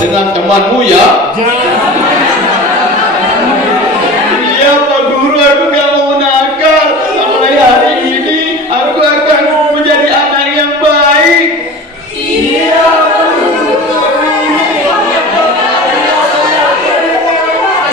dengan temanmu ya. Iya Pak Guru, aku gak mau nakal. Mulai hari ini aku akan menjadi anak yang baik. Iya.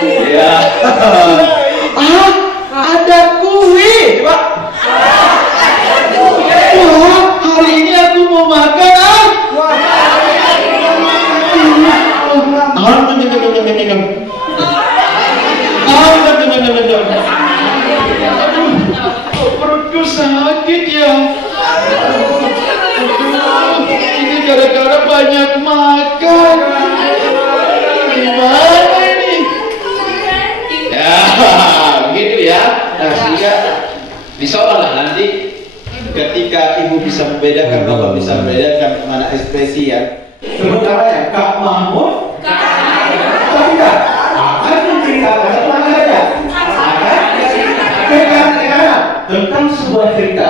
Iya. Ada kue, Pak. Wah, hari ini aku mau makan. Perutku sakit ya. Ini gara-gara banyak makan. Gimana ini? Ya, begitu ya. Nah, sehingga disolah nanti ketika ibu bisa membedakan, bapak bisa membedakan mana ekspresi ya. Sementara ya Kak Mahmud, tapi Kak akan menceritakan tentang saja, akan tentang sebuah cerita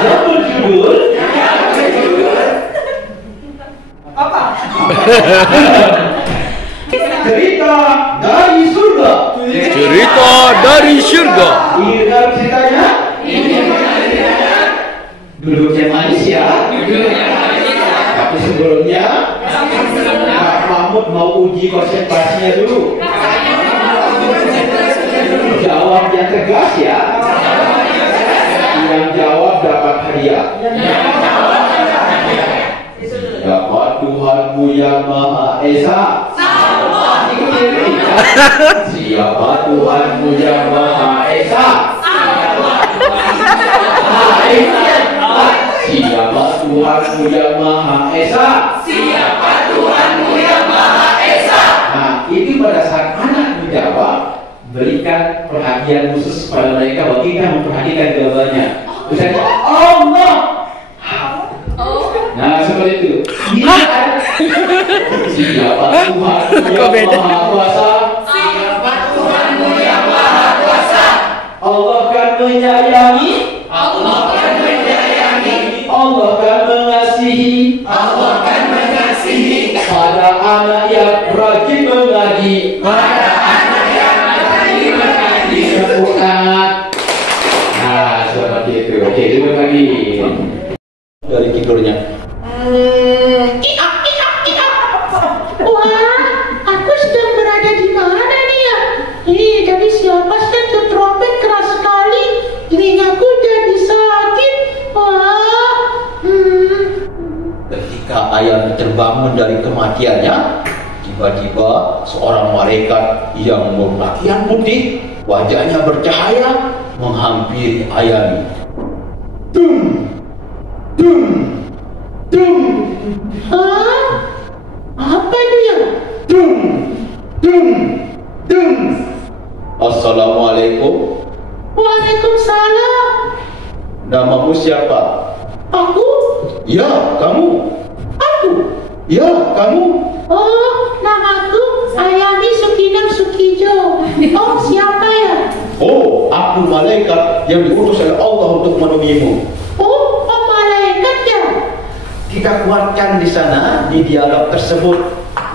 yang berjudul apa? Cerita dari surga. Cerita dari surga. Ingat ceritanya? Duduk yang manis ya. Tapi sebelumnya Kak Mahmud mau uji konsentrasinya dulu. Jawab yang tegas ya. Yang jawab dapat hadiah. Dapat Tuhanmu yang Maha Esa. Siapa Tuhanmu yang Maha Esa? Siapa Tuhanmu yang Maha Esa? Siapa Tuhanmu yang Maha Esa? Nah, ini pada saat anak menjawab, berikan perhatian khusus pada mereka bahwa kita memperhatikan jawabannya. Misalnya, Allah. Nah, seperti itu. Siapa Tuhanmu yang Maha Kuasa? Siapa Tuhanmu yang Maha Kuasa? Allah kan menyayangi. Allah kan menyayangi. Allah kan mengasihi. Allah kan mengasihi. Pada anak yang rajin mengaji. Pada anak yang rajin mengaji. Semangat. Nah, seperti itu. Oke, terima kasih. Dari tidurnya. Wah, aku sedang berada di mana nih ya? Dari siapa sih itu trompet keras sekali? Telingaku jadi sakit. Wah. Ketika ayam terbangun dari kematiannya, tiba-tiba seorang malaikat yang berpakaian putih, wajahnya bercahaya, menghampiri ayam. Dung, dung, dung. Hah? Apa itu ya? Dung, dung, dung. Assalamualaikum. Waalaikumsalam. Namamu siapa? Aku? Ya, kamu. Aku? Ya, kamu. Oh, namaku Ayami Sukinam Sukijo. Oh, siapa ya? Oh, aku malaikat yang diutus oleh Allah untuk menemuimu. Oh, malaikat ya? Kita kuatkan di sana, di dialog tersebut,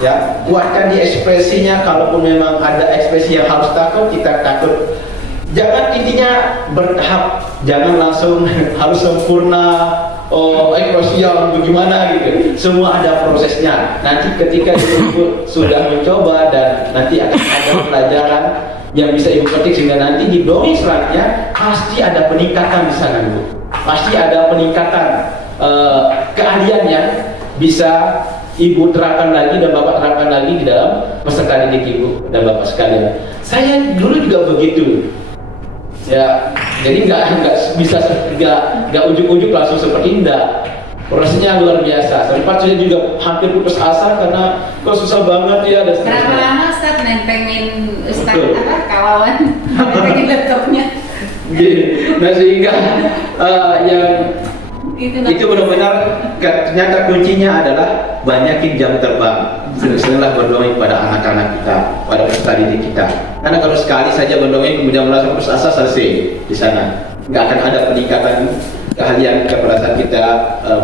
ya. Kuatkan di ekspresinya. Kalaupun memang ada ekspresi yang harus takut, kita takut. Jangan intinya bertahap, jangan langsung harus sempurna. Oh, ekspresi yang bagaimana gitu. Semua ada prosesnya. Nanti ketika ibu sudah mencoba dan nanti akan ada pelajaran yang bisa ibu petik sehingga nanti di dongeng selanjutnya pasti ada peningkatan di sana, ibu. Pasti ada peningkatan keahlian yang bisa ibu terapkan lagi dan bapak terapkan lagi di dalam peserta didik ibu dan bapak sekalian. Saya dulu juga begitu. Ya, jadi nggak bisa nggak ujuk-ujuk langsung seperti indah. Prosesnya luar biasa. Sempat saya juga hampir putus asa karena kok susah banget ya. Berapa lama Ustaz nentengin Ustaz kawawan nentengin laptopnya? Nah sehingga yang itu benar-benar ternyata kuncinya adalah banyakin jam terbang. Setelah berdongeng pada anak-anak kita, pada peserta didik kita. Karena kalau sekali saja berdongeng kemudian merasa putus asa, selesai di sana. nggak akan ada peningkatan keahlian kepada kita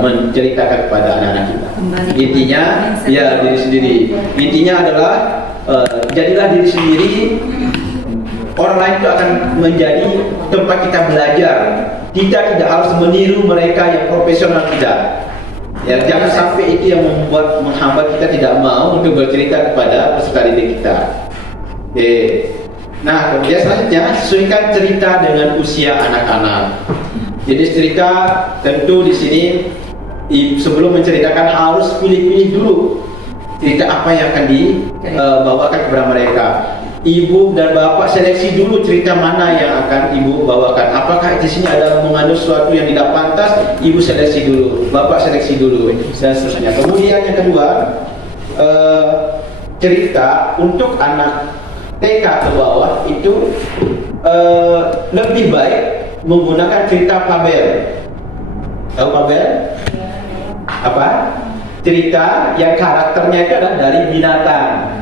menceritakan kepada anak-anak kita. Intinya ya diri sendiri. Intinya adalah jadilah diri sendiri. Orang lain itu akan menjadi tempat kita belajar. Kita tidak harus meniru mereka yang profesional tidak. Ya, jangan sampai itu yang menghambat kita tidak mau untuk bercerita kepada peserta didik kita. Oke. Nah, kemudian selanjutnya sesuaikan cerita dengan usia anak-anak. Jadi cerita tentu di sini sebelum menceritakan harus pilih-pilih dulu cerita apa yang akan dibawakan kepada mereka. Ibu dan bapak seleksi dulu cerita mana yang akan ibu bawakan. Apakah di sini ada mengandung sesuatu yang tidak pantas? Ibu seleksi dulu, bapak seleksi dulu, dan seterusnya. Kemudian yang kedua, cerita untuk anak TK ke bawah itu lebih baik menggunakan cerita fabel. Tahu fabel? Apa? Cerita yang karakternya itu adalah dari binatang,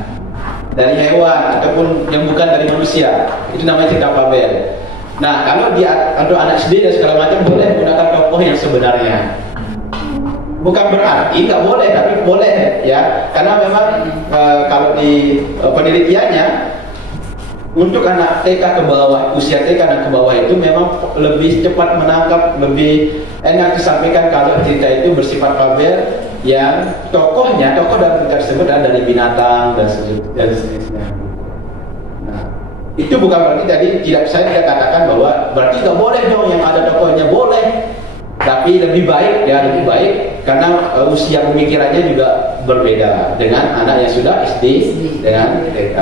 dari hewan ataupun yang bukan dari manusia. Itu namanya cerita fabel. Nah, kalau untuk anak SD dan segala macam boleh menggunakan tokoh yang sebenarnya. Bukan berarti nggak boleh, tapi boleh ya. Karena memang kalau di penelitiannya untuk anak TK ke bawah, usia TK dan ke bawah itu memang lebih cepat menangkap, lebih enak disampaikan kalau cerita itu bersifat fabel yang tokoh dalam cerita tersebut adalah dari binatang dan seterusnya. Nah, itu bukan berarti tadi saya tidak katakan bahwa berarti nggak boleh dong yang ada tokohnya, boleh, tapi lebih baik karena usia pemikirannya juga berbeda dengan anak yang sudah SD dengan TK.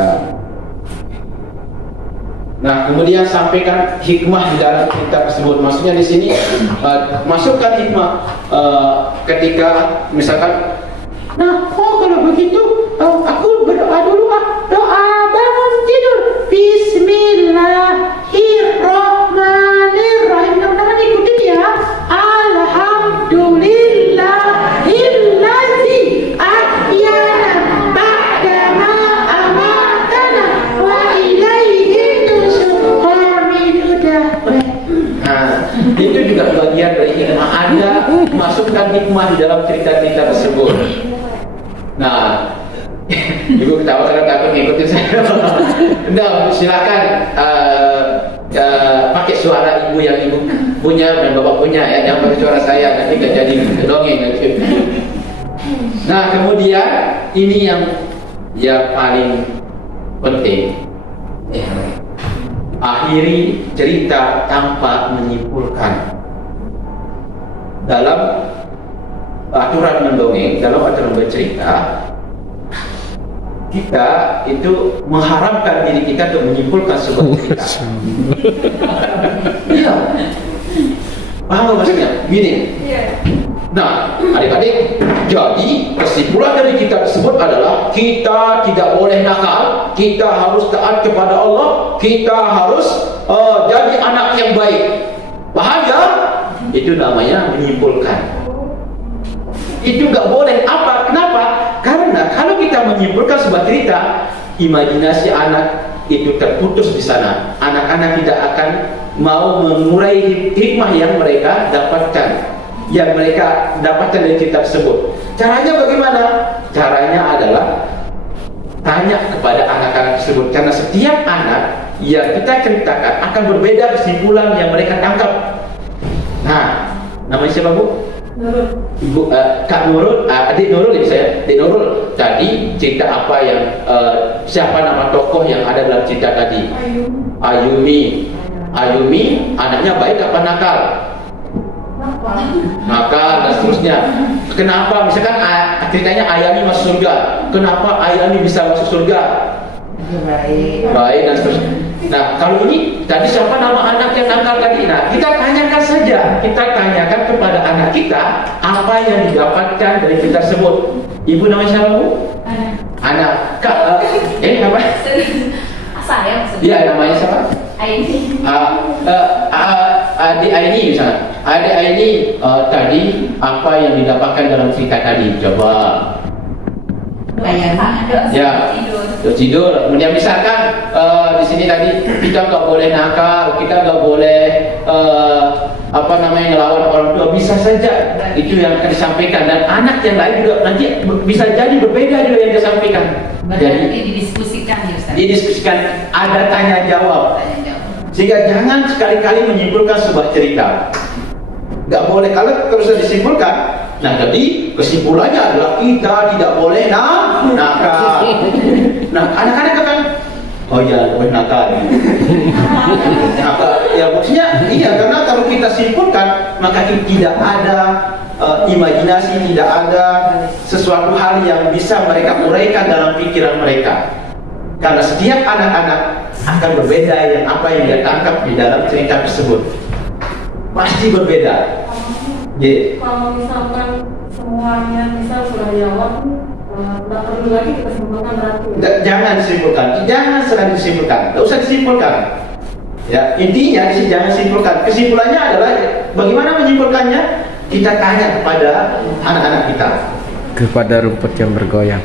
Nah, kemudian sampaikan hikmah di dalam cerita tersebut. Maksudnya di sini masukkan hikmah ketika misalkan, nah, kalau begitu aku berdoa dulu doa bangun tidur. Bismillahirrahmanirrahim. Teman-teman ikutin ya. Alhamdulillahillazi ahyana ba'da ma amatana wa ilaihi nusyur. nah, itu juga bagian dari hikmah. Ada masukkan hikmah di dalam cerita-cerita tersebut. Nah, ibu ketawa karena takut ngikutin saya. Nah, silakan pakai suara ibu yang ibu punya dan bapak punya ya, jangan pakai suara saya, nanti gak jadi dongeng nanti. Nah, kemudian ini yang paling penting. Akhiri cerita tanpa menyimpulkan. Dalam aturan mendongeng, dalam aturan bercerita, kita itu mengharamkan diri kita untuk menyimpulkan sebuah cerita. Iya. Paham maksudnya? Gini. Nah, adik-adik, jadi kesimpulan dari kita tersebut adalah kita tidak boleh nakal, kita harus taat kepada Allah, kita harus jadi anak yang baik. Paham ya? Itu namanya menyimpulkan. Itu nggak boleh. Apa? Kenapa? Karena kalau kita menyimpulkan sebuah cerita, imajinasi anak itu terputus di sana. Anak-anak tidak akan mau mengurai hikmah yang mereka dapatkan, yang mereka dapatkan dari cerita tersebut. Caranya bagaimana? Caranya adalah tanya kepada anak-anak tersebut, karena setiap anak yang kita ceritakan akan berbeda kesimpulan yang mereka tangkap. Nah, namanya siapa, Bu? Nurul. Ibu, Kak Nurul, adik Nurul ya saya. Adik Nurul tadi cerita apa yang siapa nama tokoh yang ada dalam cerita tadi? Ayumi. Ayumi anaknya baik apa nakal? Nakal dan seterusnya. Kenapa? Misalkan ceritanya Ayami masuk surga. Kenapa Ayami bisa masuk surga? Baik dan seterusnya. Nah, kalau ini tadi siapa nama anak yang nakal tadi? Nah, kita tanyakan saja. Kita tanyakan kepada anak kita apa yang didapatkan dari cerita tersebut. Ibu namanya siapa, Bu? Anak. Kak, apa? Saya maksudnya. Iya, namanya siapa? Aini. Adik Aini misalnya. Adik Aini tadi apa yang didapatkan dalam cerita tadi? Coba. Banyak. Ya. tidur. Kemudian misalkan di sini tadi kita nggak boleh nakal, kita nggak boleh ngelawan orang tua, bisa saja itu yang akan disampaikan, dan anak yang lain juga nanti bisa jadi berbeda juga yang disampaikan. Jadi didiskusikan ya Ustaz. Didiskusikan, ada tanya jawab. Sehingga jangan sekali-kali menyimpulkan sebuah cerita. Nggak boleh, kalau terus disimpulkan. Nah, jadi kesimpulannya adalah kita tidak boleh nakal. Nah, anak-anak kan, oh ya, boleh nakal. Nakal, ya maksudnya iya, karena kalau kita simpulkan maka tidak ada imajinasi, tidak ada sesuatu hal yang bisa mereka uraikan dalam pikiran mereka. Karena setiap anak-anak akan berbeda yang apa yang dia tangkap di dalam cerita tersebut. Pasti berbeda. Kalau misalkan semuanya misal sudah jawab, nggak perlu lagi kita simpulkan berarti. Jangan disimpulkan, jangan selalu disimpulkan, nggak usah disimpulkan. Ya, intinya jangan simpulkan. Kesimpulannya adalah bagaimana menyimpulkannya? Kita tanya kepada anak-anak kita. Kepada rumput yang bergoyang.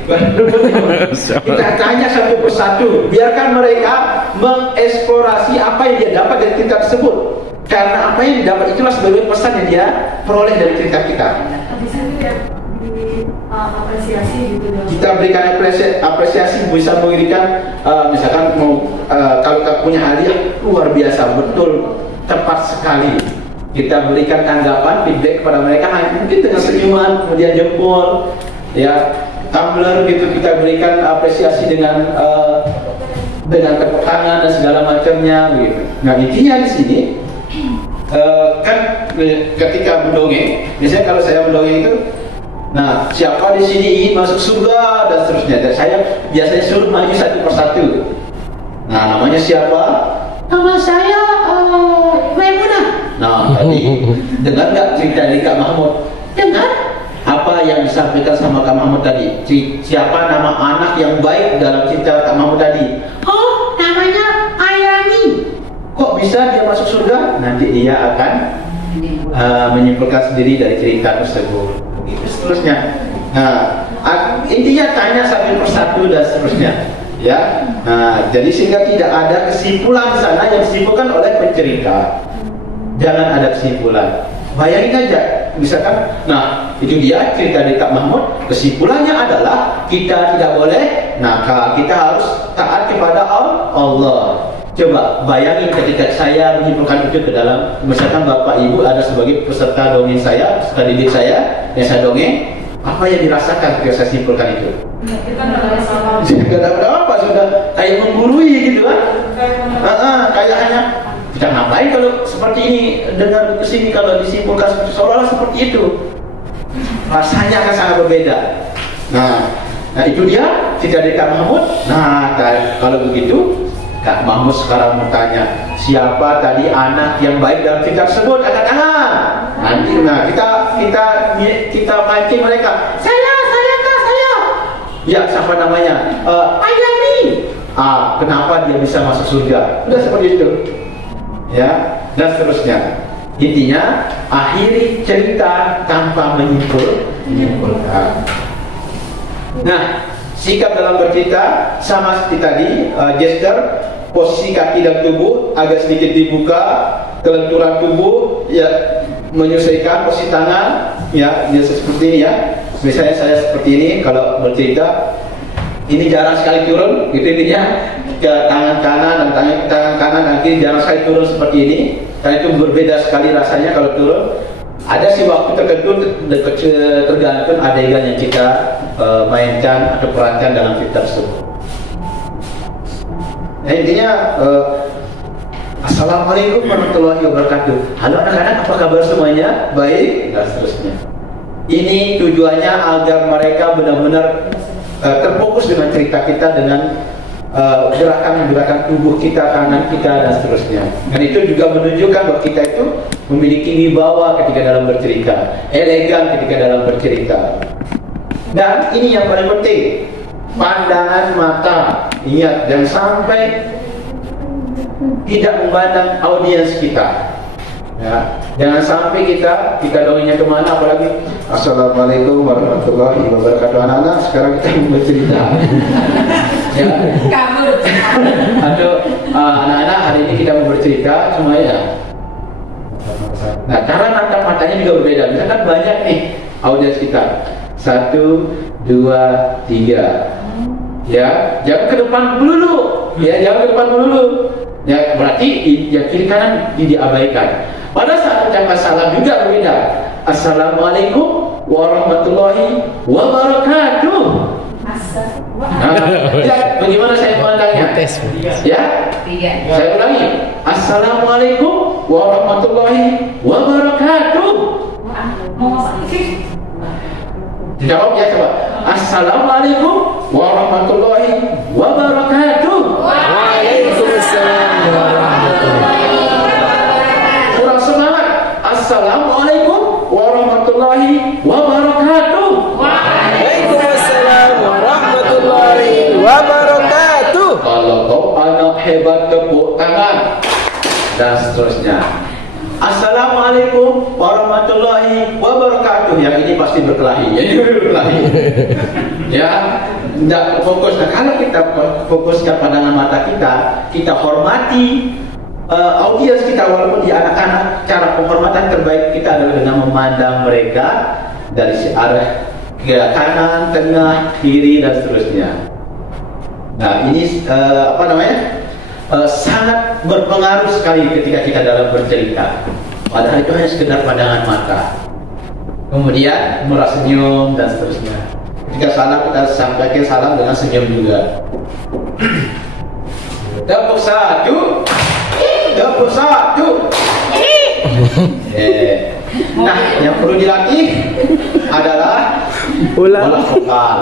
Kita tanya satu persatu, biarkan mereka mengeksplorasi apa yang dia dapat dari cerita tersebut. Karena apa yang didapat itulah sebagai pesan yang dia peroleh dari cerita kita. Bisa apresiasi gitu. Kita berikan apresiasi, bisa memberikan misalkan kalau kita punya hadiah luar biasa, betul, tepat sekali. Kita berikan tanggapan, feedback kepada mereka, mungkin dengan senyuman, kemudian jempol, ya, tumbler gitu, kita berikan apresiasi dengan tepuk tangan dan segala macamnya, begitu. Nah, intinya di sini kan ketika mendongeng, misalnya kalau saya mendongeng itu, nah, siapa di sini ingin masuk surga dan seterusnya. Dan saya biasanya suruh maju satu persatu. Nah, namanya siapa? Nama saya Maimunah. Nah, tadi dengar nggak cerita dari Kak Mahmud? Dengar? Apa yang disampaikan sama Kak Mahmud tadi? Siapa nama anak yang baik dalam cerita Kak Mahmud tadi? Oh, namanya Ayani. Kok bisa dia masuk surga? Nanti dia akan menyimpulkan sendiri dari cerita tersebut. Begitu seterusnya. Nah, intinya tanya satu persatu dan seterusnya. Ya, nah, jadi sehingga tidak ada kesimpulan sana yang disimpulkan oleh pencerita. Jangan ada kesimpulan. Bayangin aja, misalkan, nah itu dia cerita dari Kak Mahmud. Kesimpulannya adalah kita tidak boleh nakal, kita harus taat kepada Allah. Coba bayangin ketika saya menyimpulkan itu ke dalam, misalkan Bapak Ibu ada sebagai peserta dongeng saya, peserta didik saya yang saya dongeng, apa yang dirasakan ketika saya simpulkan itu? Kita nggak ada salah. Tidak ada apa, sudah kayak menggurui gitu kan? Kayak hanya kita ngapain kalau seperti ini, dengar ke sini kalau disimpulkan seolah-olah seperti itu, rasanya akan sangat berbeda. Nah itu dia cerita dari Kak Mahmud. Nah kalau begitu Kak Mahmud sekarang bertanya, siapa tadi anak yang baik dalam cerita tersebut? Angkat tangan. Nanti, nah kita pancing mereka. Saya. Ya, siapa namanya? Ayani. Kenapa dia bisa masuk surga? Udah seperti itu. Ya, dan seterusnya. Intinya, akhiri cerita tanpa menyimpulkan. Nah, sikap dalam bercerita sama seperti tadi, gesture, posisi kaki dan tubuh agak sedikit dibuka, kelenturan tubuh, ya, menyesuaikan posisi tangan, ya, biasa seperti ini ya. Misalnya saya seperti ini kalau bercerita, ini jarang sekali turun, gitu intinya, ke tangan kanan dan tangan kanan dan kiri jarang sekali turun seperti ini. Karena itu berbeda sekali rasanya kalau turun. Ada sih waktu tertentu tergantung adegan yang kita mainkan atau perankan dalam cerita tersebut. Nah, intinya Assalamualaikum warahmatullahi wabarakatuh. Halo anak-anak, apa kabar semuanya? Baik, dan seterusnya. Ini tujuannya agar mereka benar-benar terfokus dengan cerita kita, dengan gerakan-gerakan tubuh kita, tangan kita, dan seterusnya. Dan itu juga menunjukkan bahwa kita itu memiliki wibawa ketika dalam bercerita, elegan ketika dalam bercerita. Dan ini yang paling penting, pandangan mata. Ingat, jangan sampai tidak memandang audiens kita. Ya, jangan sampai kita dongengnya kemana, apalagi Assalamualaikum warahmatullahi wabarakatuh. Anak-anak, sekarang kita mau bercerita. Ya. Kabur. Aduh, anak-anak hari ini kita mau bercerita semuanya. Nah, cara natap matanya juga berbeda. Misalkan banyak nih audiens kita. 1, 2, 3. Ya, jangan ke depan dulu. Ya, jangan ke depan dulu. Ya, berarti yang kiri kanan diabaikan. Pada saat ucapan salam juga berbeda. Assalamualaikum warahmatullahi wabarakatuh. Ya, bagaimana saya memandangnya? Ya, 3. saya ulangi. Assalamualaikum warahmatullahi wabarakatuh. Mau apa sih? Jawab ya coba. Assalamualaikum warahmatullahi wabarakatuh. Waalaikumsalam warahmatullahi wabarakatuh. Kurang semangat. Assalamualaikum warahmatullahi wabarakatuh. Waalaikumsalam warahmatullahi wabarakatuh. Kalau kau anak hebat, tepuk tangan. Dan seterusnya. Assalamualaikum warahmatullahi wabarakatuh. Yang ini pasti berkelahi. Jadi berkelahi. Ya, tidak fokus. Nah, kalau kita fokuskan pandangan mata kita hormati audiens kita walaupun di anak-anak. Cara penghormatan terbaik kita adalah dengan memandang mereka dari arah kanan, tengah, kiri dan seterusnya. Nah, ini apa namanya? Sangat berpengaruh sekali ketika kita dalam bercerita. Padahal itu hanya sekedar pandangan mata. Kemudian merasa senyum dan seterusnya. Ketika salam kita sampaikan salam dengan senyum juga. Tepuk 1. Tepuk 1. Nah, yang perlu dilatih adalah olah vokal.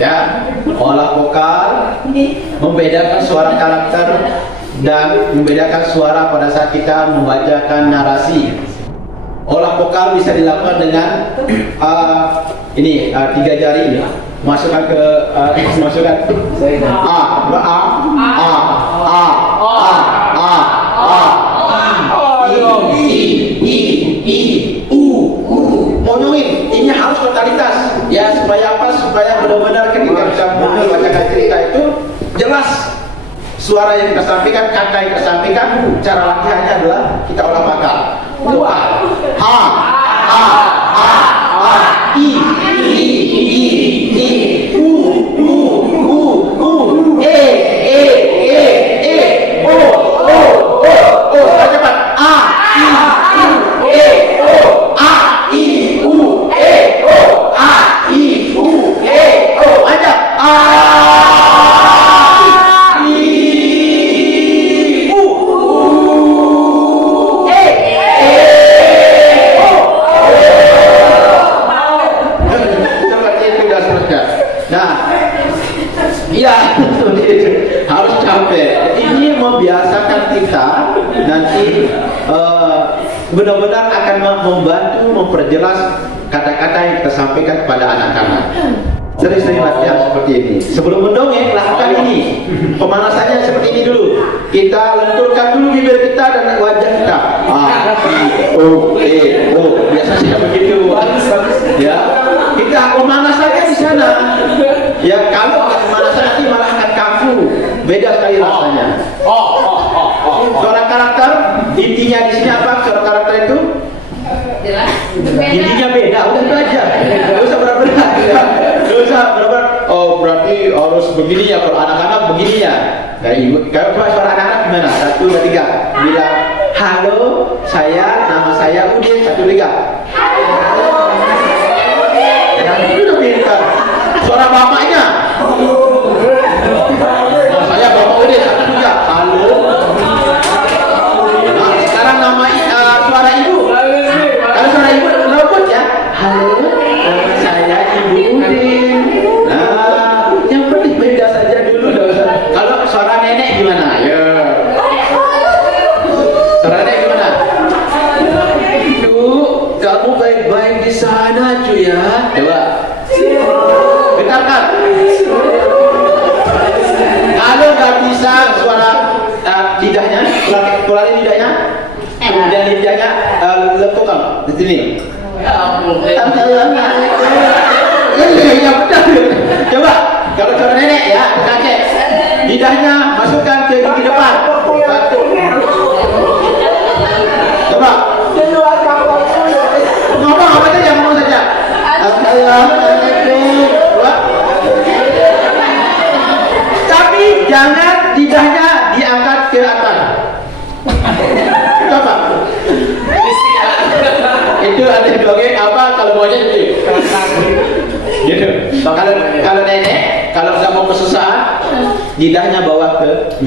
Ya, olah vokal membedakan suara karakter dan membedakan suara pada saat kita membacakan narasi. Olah vokal bisa dilakukan dengan ini 3 jari ini. Masukkan ke masukkan monyongin. Ini harus totalitas ya, supaya apa? Supaya benar-benar ketika kita membacakan cerita itu jelas suara yang kita sampaikan, kata yang kita sampaikan. Cara latihannya adalah kita olah vokal. Harus capek. Ini membiasakan kita nanti benar-benar akan membantu memperjelas kata-kata yang kita sampaikan kepada anak-anak. Sering-sering latihan seperti ini. Sebelum mendongeng, lakukan ini. Pemanasannya seperti ini dulu. Kita lenturkan dulu bibir kita dan wajah kita. Biasanya begitu. Ya, kita pemanasannya di sana. Ya, kalau pemanasan nanti malah akan kaku. Beda sekali rasanya. Suara karakter, intinya di sini apa? Suara karakter itu Jelas. intinya beda. Udah itu aja. Gak usah berat-berat. Gak usah berat-berat. Oh, berarti harus begini ya. Kalau anak-anak begini ya. Kalau suara anak-anak gimana? 1, 2, 3. Bilang, halo, nama saya Udin. 1, 3. Itu udah pintar. Suara bapaknya. Saya Bapak Udin. 1, 3. Halo. Nah, sekarang suara ibu. Kalau suara ibu lembut ya. Halo, nama saya Ibu Udin. Nah, yang penting beda saja dulu. Kalau suara nenek gimana? Ya. Suara nenek gimana? Kamu baik-baik di sana, cuy ya. Coba. Bentar kan? Kalau nggak bisa suara lidahnya, keluarin lidahnya, kemudian lidahnya lekukan di sini. Ini yang benar. Coba. Kalau suara nenek ya, kakek. lidahnya masukkan ke gigi depan. Coba. Ngomong apa saja, ngomong saja. Tapi jangan lidahnya diangkat ke atas. Coba. Itu ada dongeng apa kalau maunya gitu. Gitu. Kalau nenek, kalau nggak mau kesusahan, lidahnya bawa ke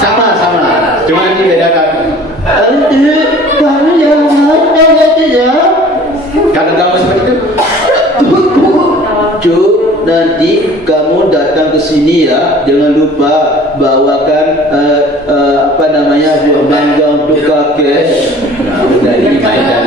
sama. Cuma dibedakan. Kamu yang mana ya? Kalau nggak mau seperti itu, Cuk, nanti kamu datang ke sini ya, jangan lupa bawakan buah mangga untuk kakek. Nah, udah ini mainan.